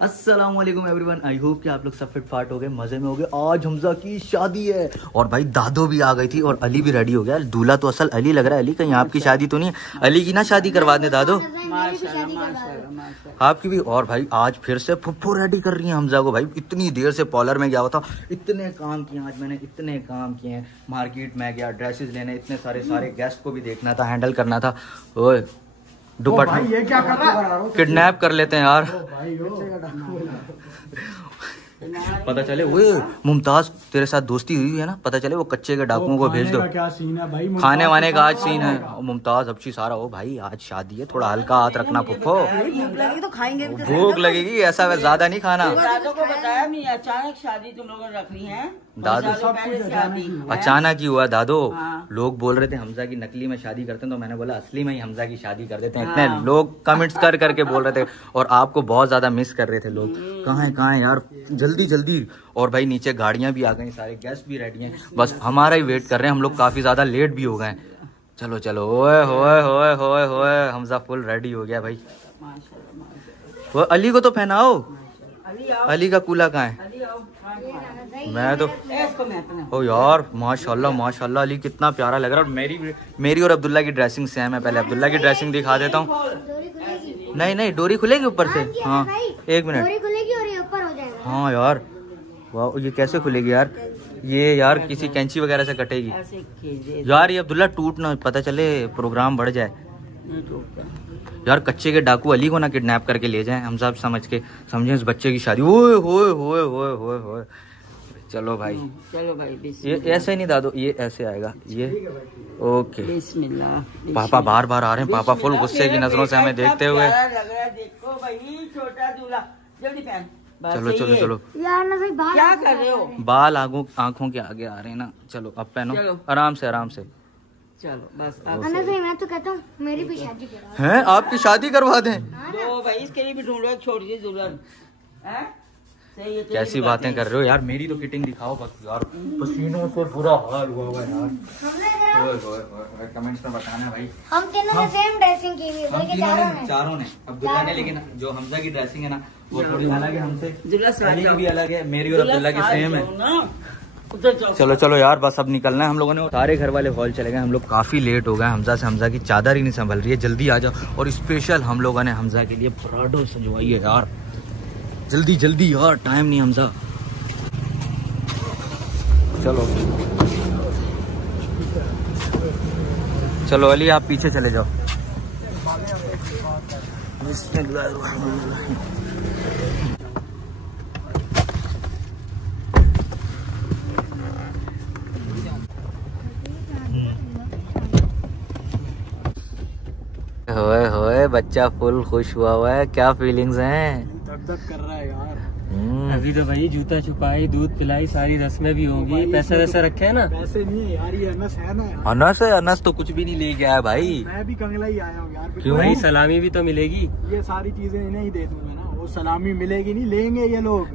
अस्सलाम वालेकुम everyone, I hope कि आप लोग सब फिट फाट हो गए, मजे में हो गए। आज हमजा की शादी है और भाई दादो भी आ गई थी और अली भी रेडी हो गया। दूल्हा तो असल अली लग रहा है। अली कहीं आपकी शादी तो नहीं है? अली की ना शादी करवा दे दादो, आपकी भी। और भाई आज फिर से फुफ्फू रेडी कर रही है हमजा को। भाई इतनी देर से पार्लर में गया हुआ था, इतने काम किए आज मैंने, इतने काम किए हैं। मार्केट में गया ड्रेसेस लेने, इतने सारे गेस्ट को भी देखना था, हैंडल करना था। ओए दुपट्टा ये क्या कर रहा है? किडनैप कर लेते हैं यार। पता चले वो मुमताज तेरे साथ दोस्ती हुई है ना, पता चले वो कच्चे के डाकुओं को भेज दो। क्या सीन है भाई? खाने वाने का आज सीन है। मुमताज अबशी सारा हो भाई, आज शादी है, थोड़ा हल्का हाथ रखना पुप्पो। भूख लगेगी तो खाएंगे। भूख लगेगी, ऐसा ज्यादा नहीं खाना। दादो को बताया नहीं, अचानक शादी तुम लोगों ने रखनी है। दादो अचानक ही हुआ दादो। लोग बोल रहे थे हमजा की नकली में शादी करते हैं, तो मैंने बोला असली में ही हमजा की शादी कर देते हैं। इतने लोग कमेंट्स कर करके बोल रहे थे और आपको बहुत ज्यादा मिस कर रहे थे लोग। कहाँ है यार, जल्दी जल्दी। और भाई नीचे गाड़ियां भी आ गई, सारे गेस्ट भी रेडी हैं, बस हमारा ही वेट कर रहे हैं। हम लोग काफी ज्यादा लेट भी हो गए। चलो चलो, ओए होए होए होए होए, हमजा फुल रेडी हो गया भाई। वो अली को तो पहनाओ, अली का कूला कहाँ है? मैं तो ओ यार माशाल्लाह माशाल्लाह, अली कितना प्यारा लग रहा है। मेरी और अब्दुल्ला की ड्रेसिंग सेम है। पहले अब्दुल्ला की ड्रेसिंग दिखा देता हूँ। नहीं डोरी खुलेगी ऊपर से। हाँ एक मिनट, हाँ यार वाह, ये कैसे खुलेगी यार? ये यार किसी कैंची वगैरह से कटेगी यार। ये अब्दुल्ला टूट ना पता चले, प्रोग्राम बढ़ जाए यार। कच्चे के डाकू अली को ना किडनैप करके ले जाएं, हम सब समझ के समझे इस बच्चे की शादी। ओए होए होए होए होए होए। चलो भाई ये ऐसे नहीं दादो, ये ऐसे आएगा ये। ओके बिस्मिल्लाह। पापा बार बार आ रहे हैं, पापा फुल गुस्से की नजरों से हमें देखते हुए। चलो चलो चलो यार क्या कर रहे हो? बाल आंखों के आगे आ रहे हैं ना। चलो अब पहनो, आराम से आराम से। चलो बस मैं तो कहता हूँ मेरी भी शादी करा हैं, आपकी शादी करवा दें? तो भाई इसके लिए भी ढूंढो एक छोटी सी दुल्हन। कैसी बातें कर रहे हो यार? मेरी तो फिटिंग दिखाओ बस यार, पसीनों से बुरा हाल हुआ हुआ यार। कमेंट्स में बताना भाई। हम तीनों ने सेम ड्रेसिंग की हुई है, बल्कि चारों ने अब्दुल्ला ने, लेकिन जो हमजा की ड्रेसिंग है ना वो थोड़ी अलग है हमसे, अली की भी अलग है, मेरी और अब्दुल्ला की सेम है। चलो चलो यार बस अब निकलना है हम लोगों ने। सारे घर वाले हॉल चले गए, हम लोग काफी लेट हो गए। हमजा की चादर ही नहीं संभल रही है, जल्दी आ जाओ। और स्पेशल हम लोगों ने हमजा के लिए पराठो सजवाई है यार, जल्दी जल्दी यार, टाइम नहीं हमजा। चलो चलो अली आप पीछे चले जाओ। होए होए, बच्चा फुल खुश हुआ है। क्या फीलिंग्स हैं? दग कर रहा है यार। अभी तो भाई जूता छुपाई, दूध पिलाई, सारी रस्में भी होंगी। पैसे वैसे रखे है ना? पैसे नहीं है यार, ये अनस है ना। अनस है? अनस तो कुछ भी नहीं ले गया है भाई। मैं भी कंगला ही आया हूँ यार। क्यों भाई? सलामी भी तो मिलेगी। ये सारी चीजें इन्हें ही दे दूंगा ना, वो सलामी मिलेगी नहीं, लेंगे ये लोग।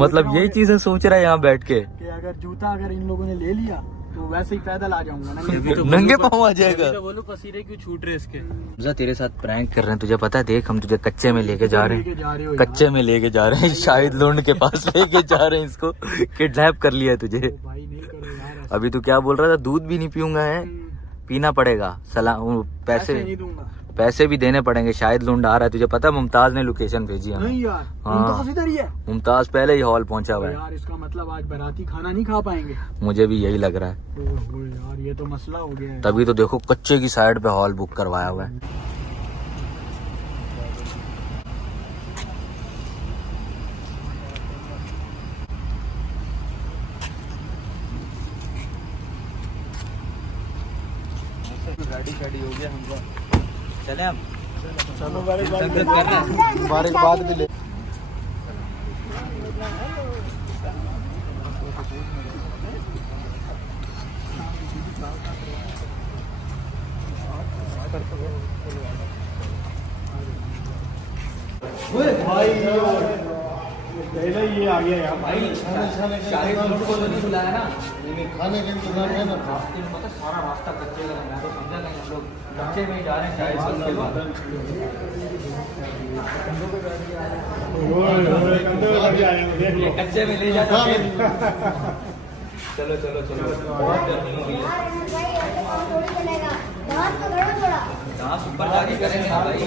मतलब यही चीजें सोच रहा है यहाँ बैठ के कि अगर जूता अगर इन लोगों ने ले लिया तो वैसे ही पैदल आ जाऊंगा ना, नंगे पाँव आ जाएगा। तो बोलो पसीने क्यों छूट रहे इसके। हमजा तेरे साथ प्रैंक कर रहे हैं, तुझे पता है? देख हम तुझे कच्चे में लेके जा रहे हैं, कच्चे में लेके जा रहे हैं, शाहिद लोंड के पास लेके जा रहे हैं। इसको किडनैप कर लिया है तुझे। भाई नहीं करो यार। अभी तू क्या बोल रहा था? दूध भी नहीं पीऊंगा है, पीना पड़ेगा। सलाम पैसे नहीं दूंगा, पैसे भी देने पड़ेंगे। शायद लूंड आ रहा है, तुझे पता है? मुमताज ने लोकेशन भेजी है। नहीं यार, हाँ इधर ही है। मुमताज पहले ही हॉल पहुंचा हुआ है यार। इसका मतलब आज बाराती खाना नहीं खा पाएंगे। मुझे भी यही लग रहा है यार, ये तो मसला हो गया है। तभी तो देखो कच्चे की साइड पे हॉल बुक करवाया हुआ है। गाड़ी हो गया हमको, चले हम। चलो बारिश बाद भी ले। भाई पहले ये आ गया यार भाई। शाहिद लोंड को तो नहीं बुलाया ना? खाने के इंतजाम है ना? रास्ते में मतलब सारा रास्ता कच्चे का, मैं तो समझा नहीं हम लोग कच्चे में ही जा रहे हैं शायद। कच्चे में ले जाता। चलो चलो चलो, बहुत गर्मी हो गई है। डांस ऊपर जाके करेंगे भाई।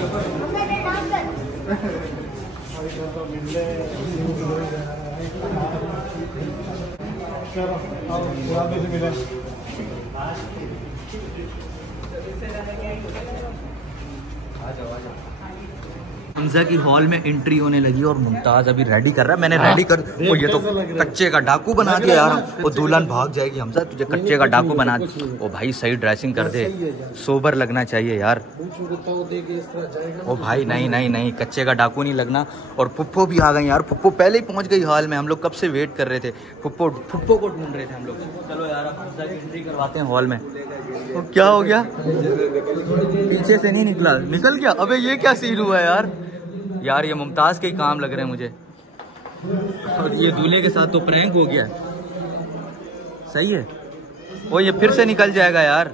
हमजा की हॉल में एंट्री होने लगी और मुमताज अभी रेडी कर रहा है। मैंने रेडी कर, ओ ये तो कच्चे का डाकू बना के यार, वो दुल्हन भाग जाएगी। हमजा तुझे कच्चे का डाकू बना दे। ओ भाई सही ड्रेसिंग कर दे, सोबर लगना चाहिए यार। ओ भाई नहीं नहीं नहीं, कच्चे का डाकू नहीं लगना। और पुप्पो भी आ गई यार, पुप्पो पहले ही पहुंच गई हॉल में। हम लोग कब से वेट कर रहे थे, पुप्पो को ढूंढ रहे थे हम लोग। चलो यार अब हमजा की एंट्री करवाते हैं हॉल में। तो क्या हो गया, पीछे से नहीं निकला, निकल गया। अबे ये क्या सीन हुआ यार, यार ये मुमताज के ही काम लग रहे हैं मुझे। और ये दूल्हे के साथ तो प्रैंक हो गया। सही है, वो ये फिर से निकल जाएगा यार।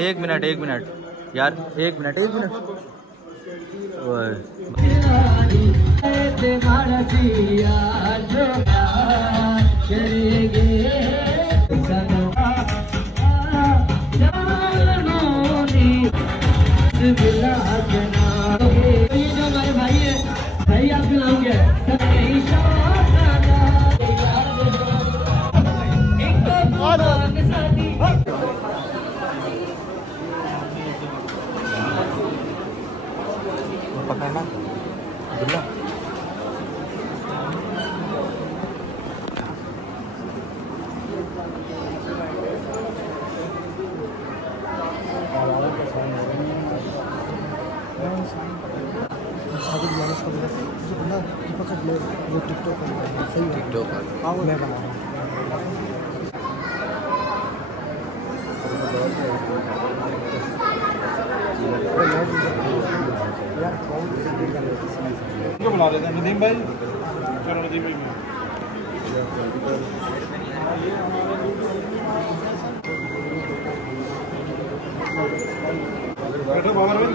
एक मिनट यार, एक मिनट। पकड़ना दुल्ला। क्यों बुला देते हैं नदीम भाई? चलो नदीम भाई बैठो बाबर भाई।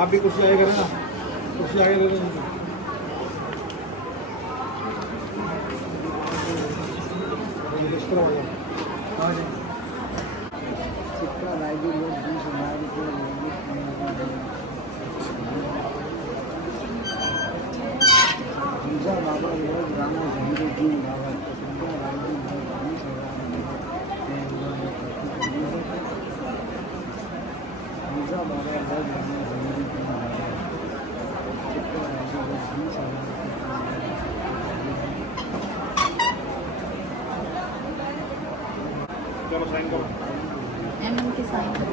आप भी कुर्सी आगे करें ना, कुर्सी आगे ले लें। चलो साइन करो। एमएम के साइन करो।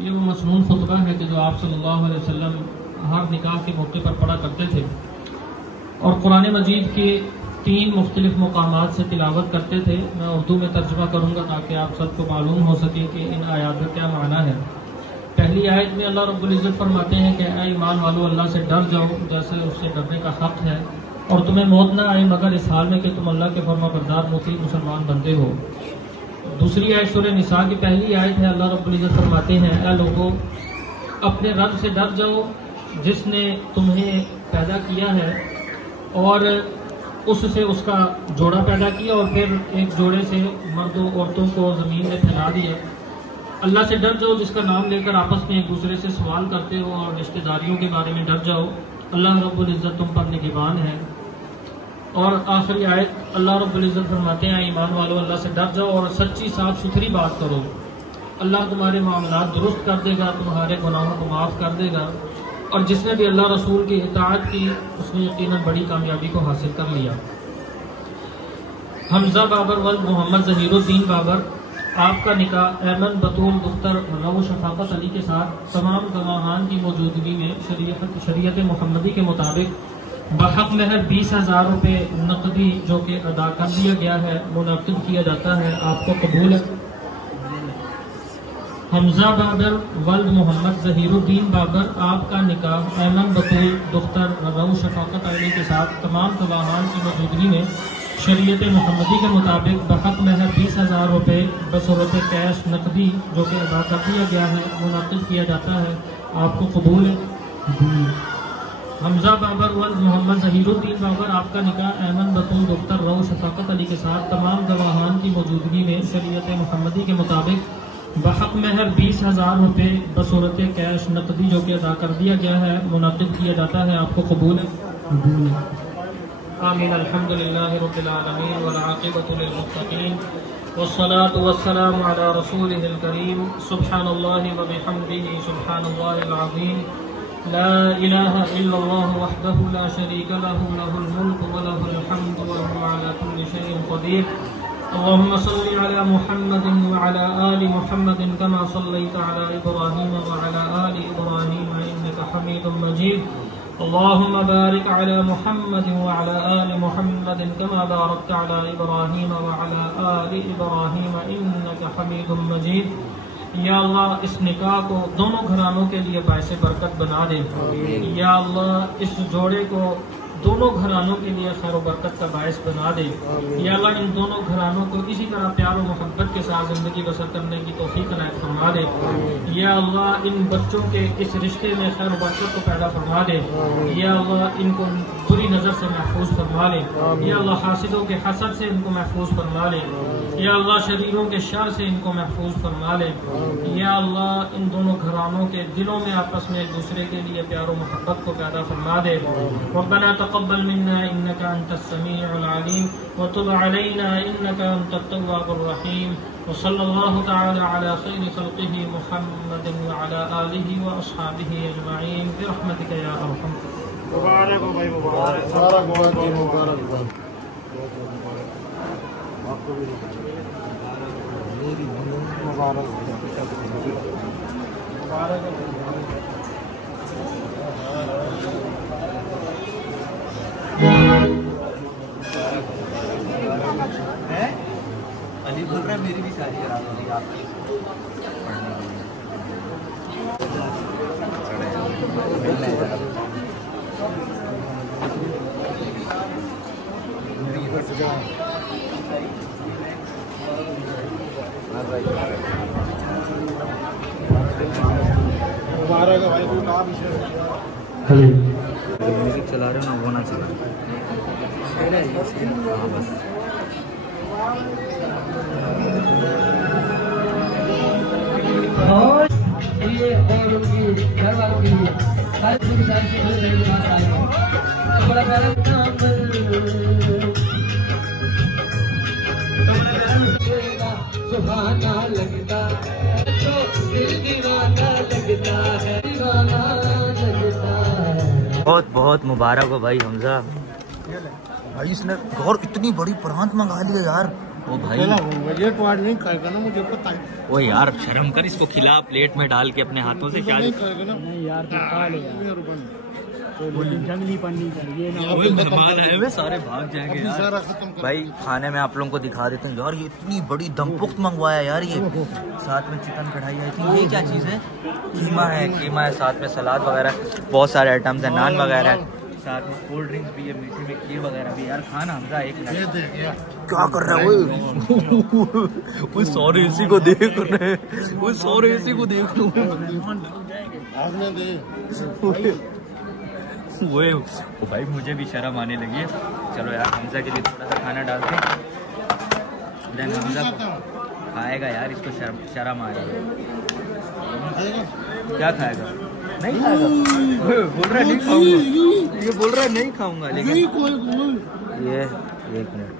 ये वो मसनून खुतबा है कि जो आप सल्लल्लाहु अलैहि वसल्लम हर निकाह के मौके पर पढ़ा करते थे और कुरान मजीद के 3 मुख्तलिफ मकामात से तिलावत करते थे। मैं उर्दू में तर्जुमा करूँगा ताकि आप सबको मालूम हो सके कि इन आयात का क्या माना है। पहली आयत में अल्लाह रब्बुल इज़्ज़त फरमाते हैं कि ऐ ईमान वालों, अल्लाह से डर जाओ जैसे उससे डरने का हक है, और तुम्हें मौत ना आए मगर इस हाल में कि तुम अल्लाह के फरमाबरदार मुतीई मुसलमान बनते हो। दूसरी आयत सूरह निसा की पहली आयत है। अल्लाह रब्बुल इज़्ज़त फरमाते हैं, ऐ लोगों, अपने रब से डर जाओ जिसने तुम्हें पैदा किया है और उससे उसका जोड़ा पैदा किया और फिर एक जोड़े से मर्दों औरतों को ज़मीन में फैला दिया। अल्लाह से डर जाओ जिसका नाम लेकर आपस में एक दूसरे से सवाल करते हो, और रिश्तेदारियों के बारे में डर जाओ। अल्लाह रब्बुल इज़्ज़त तुम पर निगहबान है। और आखिरी आयत अल्लाह रब्बुल इज़्ज़त फरमाते हैं, ईमान वालों, अल्लाह से डर जाओ और सच्ची साफ सुथरी बात करो। अल्लाह तुम्हारे मामलात दुरुस्त कर देगा, तुम्हारे गुनाहों को माफ़ कर देगा। और जिसने भी अल्लाह रसूल की इताअत की उसने यकीनन बड़ी कामयाबी को हासिल कर लिया। हमजा बाबर वल्द मोहम्मद ज़हीरुद्दीन बाबर, आपका निकाह ऐमन बतूल दुख्तर रऊ शफाकत अली के साथ तमाम गवाहान की मौजूदगी में शरीयत मुहम्मदी के मुताबिक बहक महर 20,000 रुपये नकदी जो कि अदा कर दिया गया है मुनाकिद किया जाता है। आपको कबूल है? हमजा बाबर वल्द मोहम्मद ज़हीरुद्दीन बाबर, आपका निकाह ऐमन बतूल दुख्तर रऊ शफाकत अली के साथ तमाम गवाहान की मौजूदगी में शरीयत मुहम्मदी के मुताबिक बहक महर 20,000 रुपये बसूरत कैश नकदी जो कि अदा कर दिया गया है मुनाकिद किया जाता है। आपको कबूल है? हमजा बाबर वल्द मोहम्मद ज़हीरुद्दीन बाबर, आपका निकाह ऐमन बतूल दुख्तर रऊ शफाकत अली के साथ तमाम गवाहान की मौजूदगी में शरीयत मुहम्मदी के मुताबिक बहक महर 20,000 रुपये बसूरत कैश नकदी जो कि अदा कर दिया गया है मुनाकिद किया जाता है। आपको कबूल है? आमीन। अल्हम्दुलिल्लाहि रब्बिल आलमीन वल आक़िबतु लिल मुत्तक़ीन वस्सलातु वस्सलामु अला रसूलिहिल करीम। सुब्हानल्लाहि व बिहम्दिही सुब्हानल्लाहिल अज़ीम। ला इलाहा इल्लल्लाह वहदहु ला शरीका लहु लहुल मुल्कु व लहुल हम्दु व हुवा अला कुल्लि शैइन क़दीर। अल्लाहुम्मा सल्लि अला मुहम्मदिन व अला आलि मुहम्मदिन कमा सल्लैता अला इब्राहीम व अला आलि इब्राहीम इन्नका हमीदुम मजीद। अल्लाहुम्मा बारिक अला मुहम्मदिन व अला आलि मुहम्मदिन कमा बारकता अला इब्राहीम व अला आलि इब्राहीम इन्नका हमीदुम मजीद। या अल्लाह, इस निकाह को दोनों घरानों के लिए बाइस बरकत बना दे। या अल्लाह, इस जोड़े को दोनों घरानों के लिए खैर बरकत का बायस बना दे। या अल्लाह, इन दोनों घरानों को इसी तरह प्यार और मोहब्बत के साथ ज़िंदगी बसर करने की तौफीक इनायत फरमा दे। या अल्लाह, इन बच्चों के इस रिश्ते में खैर बरकत को पैदा फरमा दे। या अल्लाह, इनको बुरी नज़र से महफूज फरमा ले। या अल्लाह, हासिदों के हसद से इनको महफूज फरमा ले। या अल्लाह, शरीरों के शर से इनको महफूज फरमा ले। या अल्लाह, इन दोनों घरानों के दिलों में आपस में एक दूसरे के लिए प्यार और मोहब्बत को पैदा फरमा दे। रब्बना तक़ब्बल मिन्ना इन्नका अंतस समीउल अलीम व तुब अलैना इन्नका अंतत तव्वाबुर रहीम। व सल्लल्लाहु तआला अला खैरि खल्क़िही मुहम्मदिन व अला आलिहि व अस्हाबिही अजमईन बिरहमतिका या अरहम। मुबारक हो भाई, मुबारक मुबारक हो, मुबारक हो आपको भी, मुबारक मुबारक। अली बोल रहा है मेरी भी शादी करा दो आपकी। मुबारक है भाई, कोई काम म्यूजिक चला रहे हो ना, वो ना चला। हाँ बस और ये और उनकी घर वालों के लिए हर गुजारिश से खुश रहने के साथ आए बड़ा प्यारा काम सुहाना लगता तो दिल दीवाना लगता है, दीवाना लगता है। बहुत बहुत मुबारक हो भाई हमजा भाई, इसने और इतनी बड़ी प्रांत मंगा लिया यार। ओ भाई ये तो आज नहीं करेगा ना, मुझे पता है। ओ यार शर्म कर, इसको खिला प्लेट में डाल के अपने हाथों से। क्या नहीं करेगा ना? नहीं यार, तो खा ले यार। जंगली पन्नी चाहिए ना, मेहमान आए हुए सारे भाग जाएंगे यार। भाई खाने में आप लोगों को दिखा देते हैं यार, ये इतनी बड़ी दमपुख्त मंगवाया यार, ये साथ में चिकन कढ़ाई आई थी। ये क्या चीज़ है? कीमा है, साथ में सलाद वगैरह, बहुत सारे आइटम्स हैं, नान वगैरह है, साथ में कोल्ड ड्रिंक्स भी है, मीठे में खीर वगैरह भी। यार खाना हमजा एक क्या कर रहा है वो सौरे इसी को देख रहे, वो सौरे इसी को देख लो। वो भाई मुझे भी शर्म आने लगी है। चलो यार हमजा के लिए थोड़ा सा खाना डालते हैं, देन हमजा खाएगा यार, इसको शर्म आएगा। क्या खाएगा? नहीं खाएगा, बोल रहा है नहीं खाऊंगा, ये बोल रहा है नहीं खाऊंगा। लेकिन ये एक मिनट,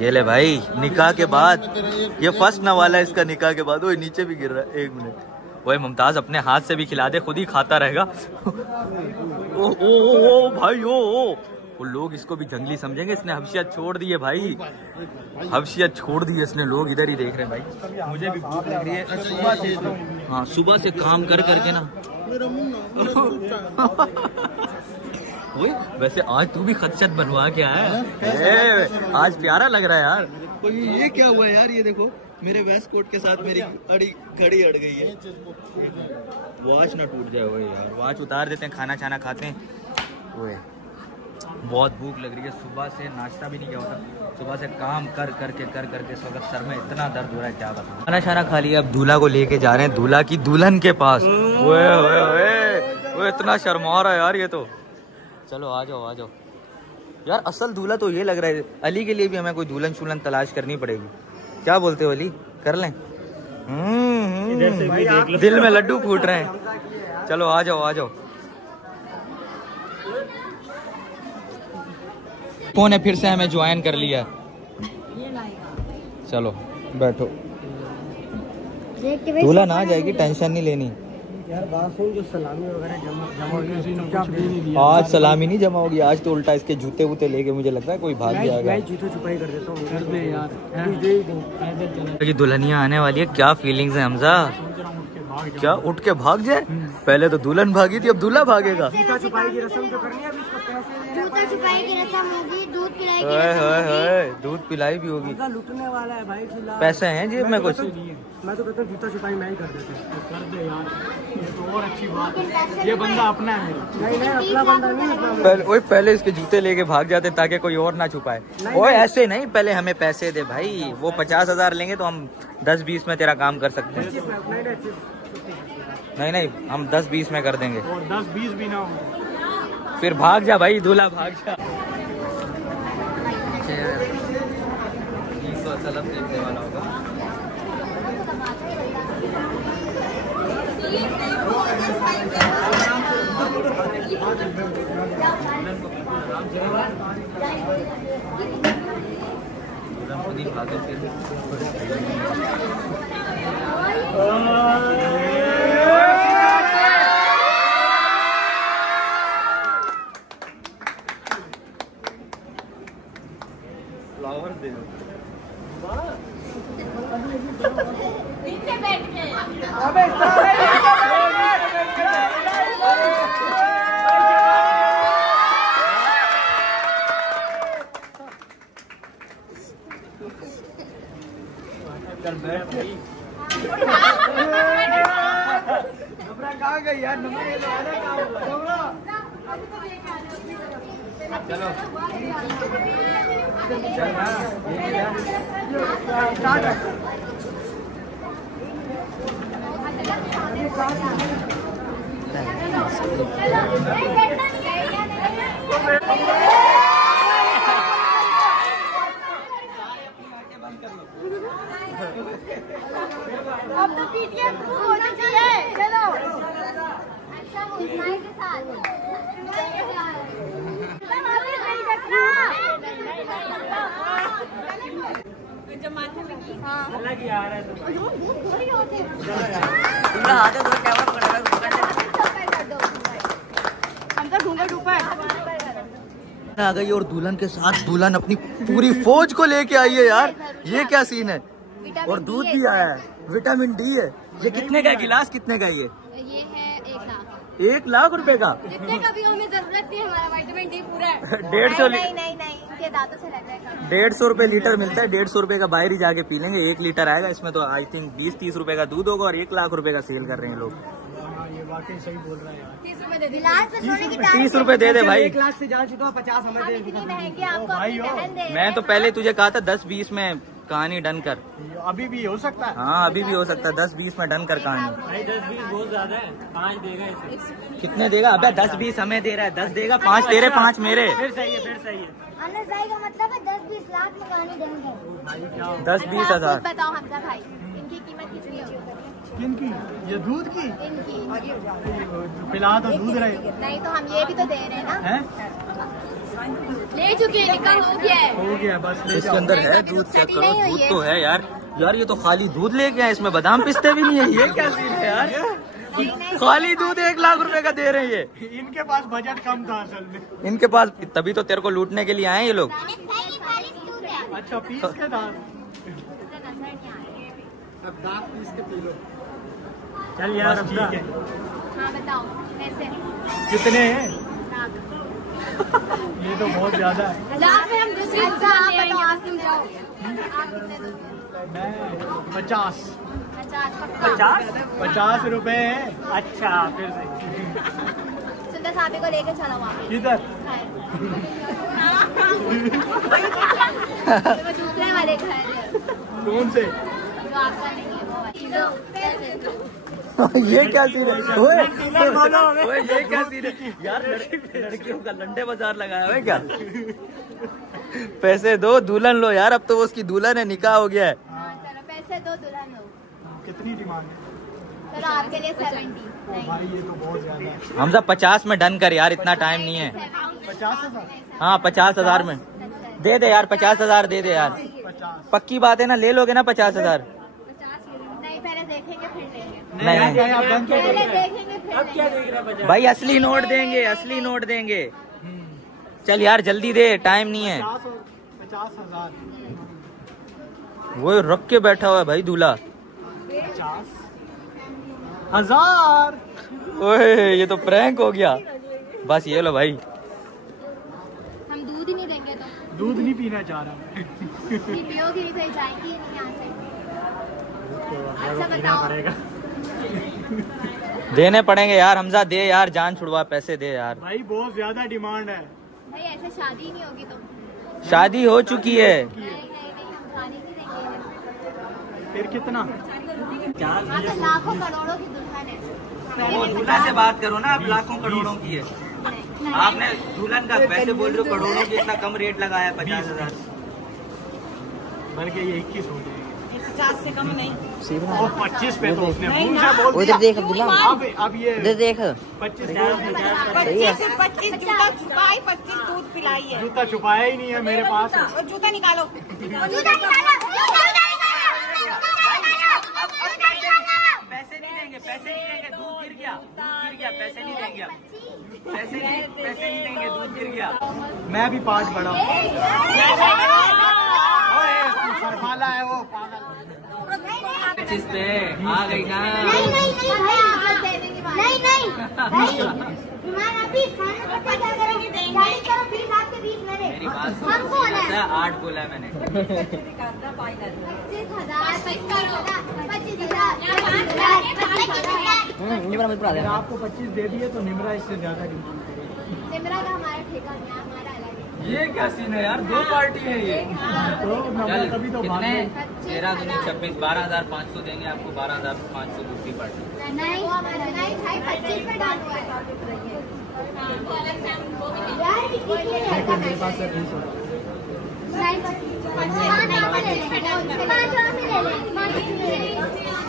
ये ले भाई निकाह के बाद, ये फर्स्ट ना वाला है इसका, निकाह के बाद वो नीचे भी गिर रहा है। एक मिनट, वही मुमताज अपने हाथ से भी खिला दे, खुद ही खाता रहेगा। ओ भाई ओ वो लोग इसको भी जंगली समझेंगे, इसने हबशियत छोड़ दी है भाई, हबशियत छोड़ दी है इसने। लोग इधर ही देख रहे हैं भाई, मुझे भी भूख लग रही है सुबह से। हाँ सुबह से काम कर करके ना। वैसे आज तू भी खदशत बनवा के आया, आज प्यारा लग रहा है यार। ये क्या हुआ यार? ये देखो मेरे वेस्ट कोट के साथ मेरी घड़ी अड़ गई है। वॉच ना टूट जाए। वो यार वॉच उतार देते हैं, खाना छाना खाते हैं। वो बहुत भूख लग रही है, सुबह से नाश्ता भी नहीं किया होता, सुबह से काम कर करके इस वक्त सर में इतना दर्द हो रहा है क्या बताऊं। खाना छाना खा लिया, अब दूल्हा को लेके जा रहे हैं, दूल्हा की दुल्हन के पास। वो इतना शर्मा रहा है यार ये तो। चलो आ जाओ यार। असल दूल्हा तो ये लग रहा है, अली के लिए भी हमें कोई दुल्हन शुल्हन तलाश करनी पड़ेगी। क्या बोलते हो अली, कर लें? दिल में लड्डू फूट रहे हैं। चलो आ जाओ। कौन है फिर से हमें ज्वाइन कर लिया? चलो बैठो, दूल्हा ना आ जाएगी, टेंशन नहीं लेनी यार। बात सुन, जो सलामी वगैरह जमा होगी, आज सलामी नहीं जमा होगी, आज तो उल्टा इसके जूते वूते लेके मुझे लगता है कोई भाग जाएगा। मैं जूते छुपाई कर देता हूँ। कर दे यार, दुल्हनिया आने वाली है, क्या फीलिंग्स है हमजा? क्या उठ के भाग जाए? पहले तो दुल्हन भागी थी, अब दूल्हा भागेगा। जूता छुपाई की रस्म जो करनी है, अभी इसको पैसे जूता छुपाई की रस्म होगी, दूध पिलाई की रस्म, दूध पिलाई भी होगी। लुटने वाला है भाई, फिलहाल पैसे हैं जेब में कुछ। मैं तो कहता हूँ जूता छुपाई मैं ही कर देता हूँ। कर दे यार, ये तो और अच्छी बात है। ये बंदा अपना है मेरा। नहीं अपना बंदा नहीं। पहले इसके जूते लेके भाग जाते ताकि कोई और ना छुपाए। ओए ऐसे नहीं, पहले हमें पैसे दे भाई। वो 50,000 लेंगे तो हम 10-20 में तेरा काम कर सकते हैं। नहीं हम 10-20 में कर देंगे। और 10-20 भी ना हो फिर भाग जा भाई, दूल्हा भाग जा। सलब देखने वाला होगा। फ्लावर दे दो। नीचे बैठ के। कहाँ गई यार? चलो अब तो पीटीएम प्रूव हो चुकी है। चलो अच्छा वो स्माइल के साथ आ गई और दुल्हन के साथ दुल्हन अपनी पूरी फौज को लेके आई है यार। ये क्या सीन है? और दूध भी आया है, विटामिन डी है। ये कितने का गिलास? कितने का ये? है 1 लाख। 1 लाख रुपए का? जितने का भी हमें जरूरत थी, हमारा विटामिन डी पूरा है। 150 नहीं, इनके दांतों से लग जाएगा। 150 रुपए लीटर मिलता है। 150 रुपए का बाहर ही जाके पी लेंगे। 1 लीटर आएगा इसमें तो आई थिंक 20-30 रुपए का दूध होगा और 1 लाख रुपए का सेल कर रहे हैं लोग। ये वाकई सही बोल रहा है यार। 30 रुपए दे दे। 30 रुपए दे दे भाई। 1 लाख से जा चुका, 50 हमें दे। इतनी महंगी आपको भाई अपनी हो। बहन दे। मैं तो पहले तुझे कहा था 10-20 में कहानी डन कर। अभी भी हो सकता है। हाँ अभी भी हो सकता है 10-20 में डन कर कहानी। भाई 10-20 बहुत ज्यादा है, 5 देगा इसे। कितने देगा? अबे 10-20 हमें दे रहा है, 10 देगा, 5 तेरे 5 मेरे। फिर सही है, फिर सही है। अनस भाई का मतलब है 10-20 लाख में कहानी देंगे। 10-20 हजार। बताओ हमजा भाई, इनकी कीमत कितनी होगी? किनकी? ये दूध की? इनकी पिला तो दूध रहे नहीं तो हम ये भी तो दे रहे हैं ना। हैं? ले चुके हैं, निकाल हो गया है। हो गया बस, ले इसके जाओ। अंदर है दूध, चेक करो। दूध तो है यार। यार ये तो खाली दूध लेके आए, इसमें बादाम पिस्ते भी नहीं है। ये क्या सीन है यार? खाली दूध 1 लाख रुपए का दे रहे हैं ये। इनके पास बजट कम था असल में। इनके पास, तभी तो तेरे को लूटने के लिए आए ये लोग। अच्छा पीस के दांत। अब दांत पीस के पी लो। चल यार अब ठीक है। हाँ बताओ कैसे? कितने हैं? ये तो बहुत ज्यादा है। लाख में हम दूसरी दुकान ले आएंगे, बस तुम जाओ। आप कितने दोगे? मैं 50 50 50 रुपए है। अच्छा फिर से सुंदर साहब को लेके चलो वहाँ किधर? तो दूसरे वाले घर कौन से? जो आपका नहीं है वो वाले। ये क्या सीन है? ओए ये क्या सीन है यार? लड़कियों का लंडे बाजार लगाया है क्या? पैसे दो, दुल्हन लो यार। अब तो वो उसकी दुल्हन है, निकाह हो गया है। हाँ चलो पैसे दो, दुल्हन लो। कितनी डिमांड है? चलो आपके लिए 70। नहीं भाई ये तो बहुत ज्यादा है। हमजा 50 में डन कर यार, इतना टाइम नहीं है। 50,000? हाँ 50,000 में दे दे यार। 50,000 दे दे यार। 50। पक्की बात है ना? ले लोगे ना 50,000? नहीं पहले देखेंगे फिर लेंगे। नहीं आप डन तो पहले करो। देखेंगे फिर अब क्या लेंगे। देख रहा है? भाई असली नोट देंगे, असली नोट देंगे। चल यार जल्दी दे, टाइम नहीं है। 50,000। वो रख के बैठा हुआ है भाई दूल्हा। 50,000। ओए ये तो प्रैंक हो गया। बस ये लो भाई। हम दूध ही नहीं देंगे तो दूध नहीं पीना चाह रहा मैं। पियोगी नहीं तो जाएंगी नहीं यहाँ से। अच्छा बताओ देने पड़ेंगे यार हमजा, दे यार, जान छुड़वा, पैसे दे यार। भाई बहुत ज्यादा डिमांड है। भाई ऐसे शादी नहीं होगी तो। शादी हो चुकी है। नहीं हम शादी नहीं देंगे। फिर कितना? हाँ तो लाखों करोड़ों की दुल्हन है। वो दूल्हा से बात करो ना, अब लाखों करोड़ों की है। आपने दुल्हन का पैसे बोल रहे हो करोड़ों की, इतना कम रेट लगाया 50,000। बल्कि ये 21 हो जाएगी। 50 से कम नहीं। और 25 पे तो उसने मुंह से बोल दिया। देख अब्दुल्ला, अब ये देख 25 25 जूता छुपाई, 25 दूध पिलाई है। जूता छुपाया ही नहीं है मेरे पास। और जूता निकालो। पैसे नहीं देंगे, पैसे नहीं देंगे, दूध गिर गया, दूध गिर गया, पैसे नहीं देंगे, पैसे नहीं देंगे, दूध गिर गया। मैं भी 5 बड़ा। सरफाला है वो पागल। 25 पे आ गई ना। नहीं अभी खाना पता क्या करेंगे? गाड़ी करो फिर आपके बीच मेरे। मेरी बात सुन, हम कौन है? 8 बोला है मैंने। 25,000 आपको 25 दे दिए तो निमरा इससे ज्यादा डिमांड करेगी। निमरा का हमारा ठेका नहीं है, हमारा अलग है। ये क्या सीन है यार? 2 पार्टी है ये। तो चल कभी तो कितने? बात 13 दूनी 26, 12,500 देंगे आपको। 12,500 दूसरी पार्टी। नहीं वो हमारा नहीं भाई 25 पे डाल हुआ है। यार देखो मेरे पास है 20 होगा।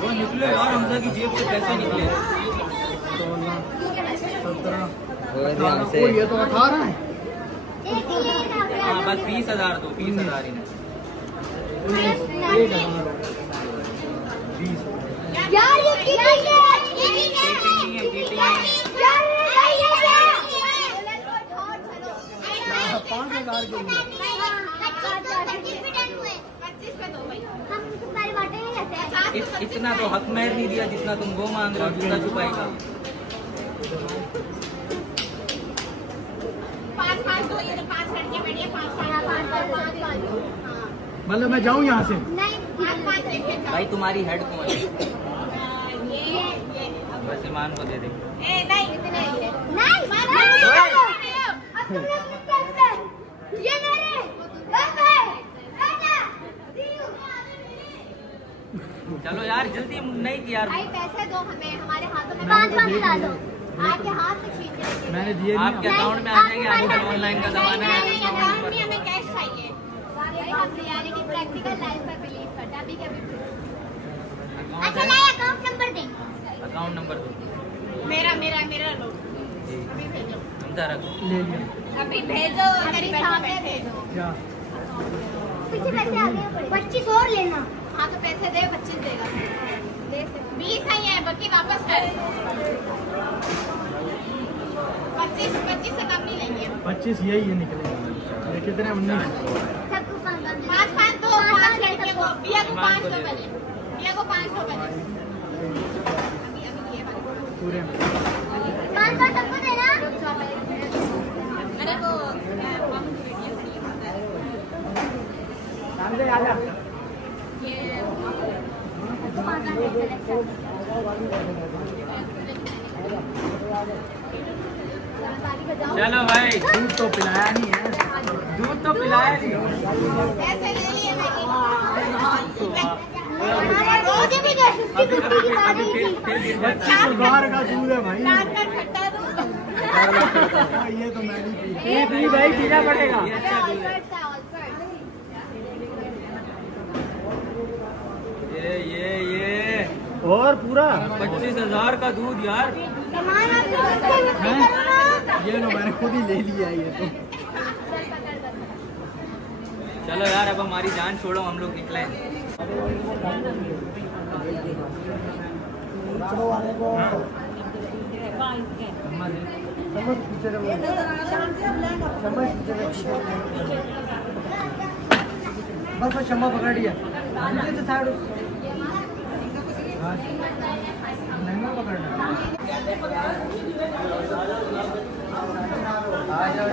वो निकले यार, हमजा की जेब से पैसे निकले। 16, 17। ओ ये तो 18 है। हाँ बस 20,000 दो, 20,000 ही नहीं। 20। यार ये चीटिंग है, चीटिंग नहीं है, चीटिंग नहीं है। यार ये 5,000 के लिए। इतना तो हक महर नहीं दिया जितना तुम वो मांग रहे हो, जूता छुपाई का। मतलब मैं जाऊँ यहाँ से? भाई तुम्हारी हेड कौन है? बस ईमान को दे दे। चलो यार जल्दी नहीं किया यार। भाई पैसे दो हमें, हमारे हाथों में 5 डालो, आपके हाथ से छीन लेंगे। मैंने दिए आपके अकाउंट में आ जाएंगे, आजकल ऑनलाइन का जमाना है। अकाउंट में हमें कैश चाहिए। हम रियलिटी की प्रैक्टिकल लाइफ पर बिलीव करते हैं अभी के अभी। अच्छा लाइए अकाउंट नंबर दें। अकाउंट नंबर दो। मेरा लो। अभी भेजो। हमजा रख। ले लिया। अभी भेजो, मेरे सामने भेजो। क्या? पीछे पैसे आ गए। 25 और लेना। हाँ तो पैसे दे, 25 देगा। 20 ही है, बाकी वापस कर। 25 से कम नहीं लेंगे। 25 यही है निकलेगा। ये कितने? 19। 5 दो, 5 लड़के को, बिया को 5 दो पहले, बिया को 5 दो पहले। अभी ये पूरे में 5 सबको देना। अरे वो चलो भाई, दूध तो पिलाया नहीं है। दूध तो पिलाया नहीं। पैसे ले लिए मैंने। रोज भी 50 की बात ही थी। 25,000 का दूध है भाई। रात का खट्टा दूध। ये तो मैं नहीं पी भाई, पीना पड़ेगा। ये और पूरा 25,000 का दूध यार। ये लो, मैंने खुद ही ले लिया ये तो। चलो यार अब हमारी जान छोड़ो, हम लोग निकले। बस क्षमा पकड़ लिया। लहंगा पकड़ना। आ जाओ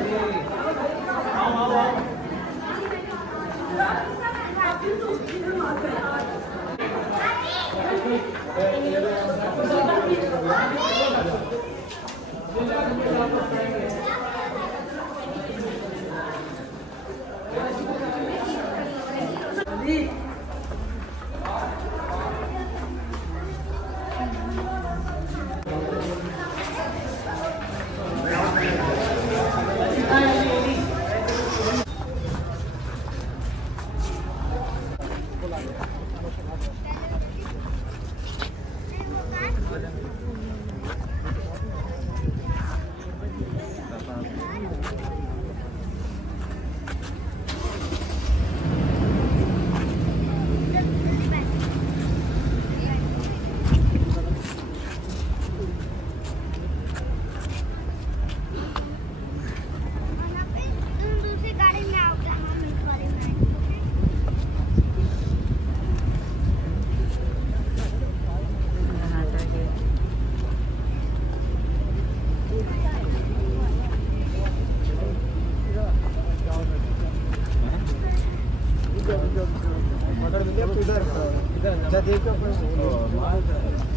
जी।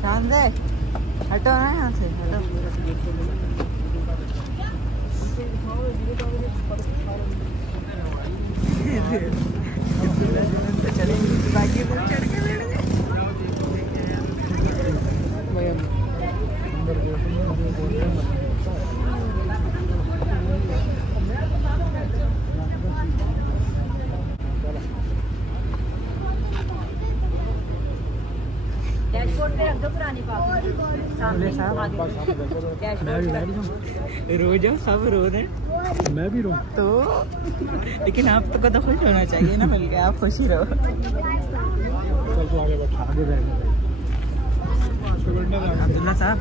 शांत है, हटो ना यहाँ से, हटो। चलेंगे बाकी लोग चढ़ के लड़ गए। रोज सब रो रहे, मैं भी रो तो लेकिन आपको तो खुश होना चाहिए ना, मिल गया, आप खुश ही रहो। चल तो आगे बैठ, आगे बैठ। अब्दुल्ला साहब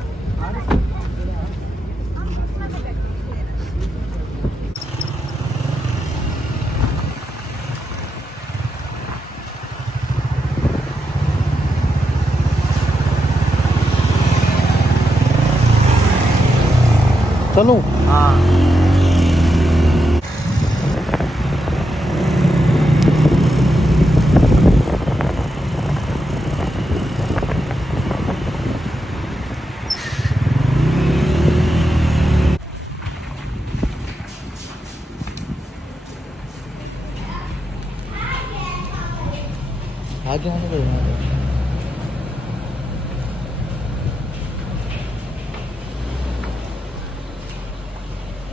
चलूं? हाँ आगे आने दो।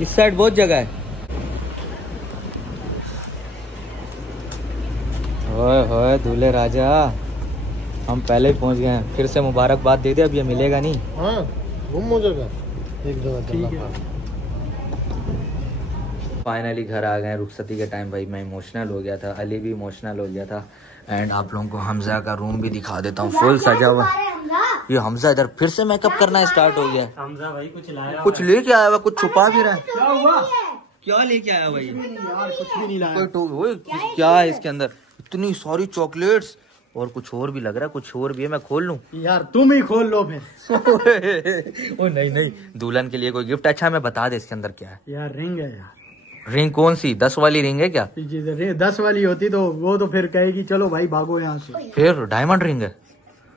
इस साइड बहुत जगह है। ओए होए दूल्हे राजा, हम पहले ही पहुंच गए हैं। फिर से मुबारकबाद दे दे, अब ये मिलेगा नहीं। हाँ गुम हो जाएगा एक जगह। फाइनली घर आ गए रुखसती के टाइम। भाई मैं इमोशनल हो गया था, अली भी इमोशनल हो गया था। एंड आप लोगों को हमजा का रूम भी दिखा देता हूँ, फुल सजा हुआ। ये हमजा इधर फिर से मेकअप करना स्टार्ट हो गया। हमजा भाई कुछ लेके आया हुआ, कुछ छुपा भी रहा है। क्या हुआ? क्या लेके आया भाई? यार कुछ भी नहीं लाया। क्या है इसके अंदर? इतनी सारी चॉकलेट्स और कुछ और भी लग रहा है, कुछ और भी है। मैं खोल लूं? यार तुम ही खोल लो फिर। ओ नहीं नहीं, दुल्हन के लिए कोई गिफ्ट। अच्छा मैं बता दे इसके अंदर क्या है। यार रिंग है यार। रिंग कौन सी? 10 वाली रिंग है क्या? 10 वाली होती तो वो तो फिर कहेगी चलो भाई भागो यहाँ से। फिर डायमंड रिंग है?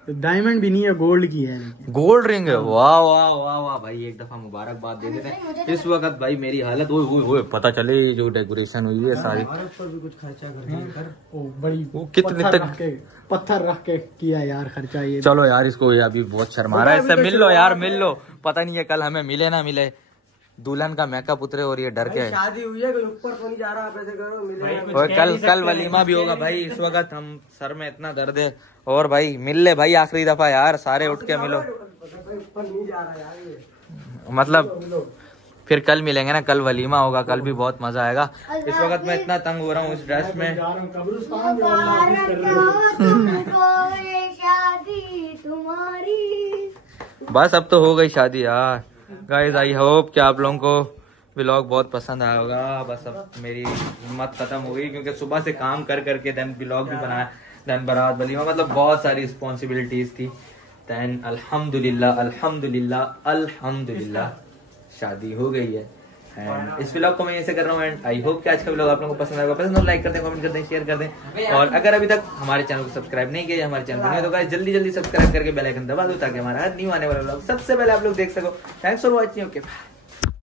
डायमंड भी नहीं है, गोल्ड की है। गोल्ड रिंग है? वाह वाह वाह वाह भाई, एक दफा मुबारकबाद दे देते हैं। इस वक्त भाई मेरी हालत ओए पता चले जो डेकोरेशन हुई है सारी। पर भी कुछ खर्चा कर बड़ी वो कितने तक पत्थर रख के किया यार खर्चा ये। चलो यार इसको ये अभी बहुत शर्मा रहा है। इससे मिल लो यार, मिल लो। पता नहीं है कल हमें मिले ना मिले। दुल्हन का मेकअप उतरे और ये डर के शादी हुई है, ऊपर तो नहीं जा रहा। आप ऐसे करो मिले। और कल वलीमा भी होगा भाई। इस वक्त हम सर में इतना दर्द है। और भाई मिल ले भाई आखिरी दफा यार, सारे उठ के मिलो। ऊपर नहीं जा रहा यार। मतलब फिर कल मिलेंगे ना, कल वलीमा होगा, कल भी बहुत मजा आएगा। इस वक्त मैं इतना तंग हो रहा हूँ इस ड्रेस में। बस अब तो हो गई शादी यार। गाइस आई होप कि आप लोगों को व्लॉग बहुत पसंद आया होगा। बस अब मेरी हिम्मत खत्म हो गई क्योंकि सुबह से काम कर करके देन व्लॉग भी बनाया, देन बारात वलीमा, मतलब बहुत सारी रिस्पॉन्सिबिलिटीज थी। देन अल्हम्दुलिल्लाह अल्हम्दुलिल्लाह अल्हम्दुलिल्लाह शादी हो गई है। एंड इस व्लॉग को मैं ऐसे कर रहा हूँ। एंड आई होप कि आज का व्लॉग आप लोगों को पसंद आएगा। पसंद हो लाइक कर दें, कमेंट कर दें, शेयर कर दें। और अगर अभी तक हमारे चैनल को सब्सक्राइब नहीं किया, हमारे चैनल को नहीं तो गाइस जल्दी सब्सक्राइब करके बेल आइकन दबा दो ताकि हमारा न्यू आने वाला व्लॉग सबसे पहले आप लोग देख सको। Thanks for watching. ओके।